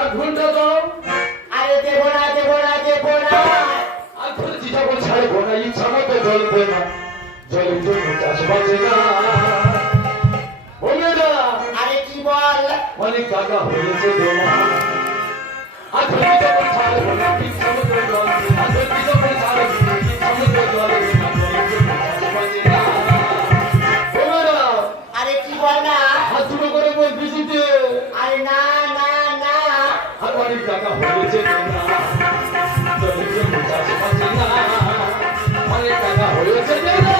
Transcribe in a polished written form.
এক ঘন্টা দাও। আরে দেবো না দেবো না দেবো না। আর ধরেছি যখন ছাড়বো না, ইচ্ছা মতো জ্বলবে না, জলের জন্য চাষ বাঁচে না। বলবে না আরে কি বল? অনেক টাকা হয়েছে তোমার। আর ধরেছি যখন ছাড়বো না, ইচ্ছা মতো জ্বলবে না, ধরেছি যখন ছাড়বো না, ইচ্ছা মতো জ্বলবে না, জলের জন্য চাষ বাঁচে না। বলবে না আরে কি বল না? হাত দুটো করে বলবি দিতে। আরে না না না। আর অনেক টাকা হয়েছে তোমার, জলের জন্য চাষ বাঁচে না, অনেক টাকা হয়েছে তোমার।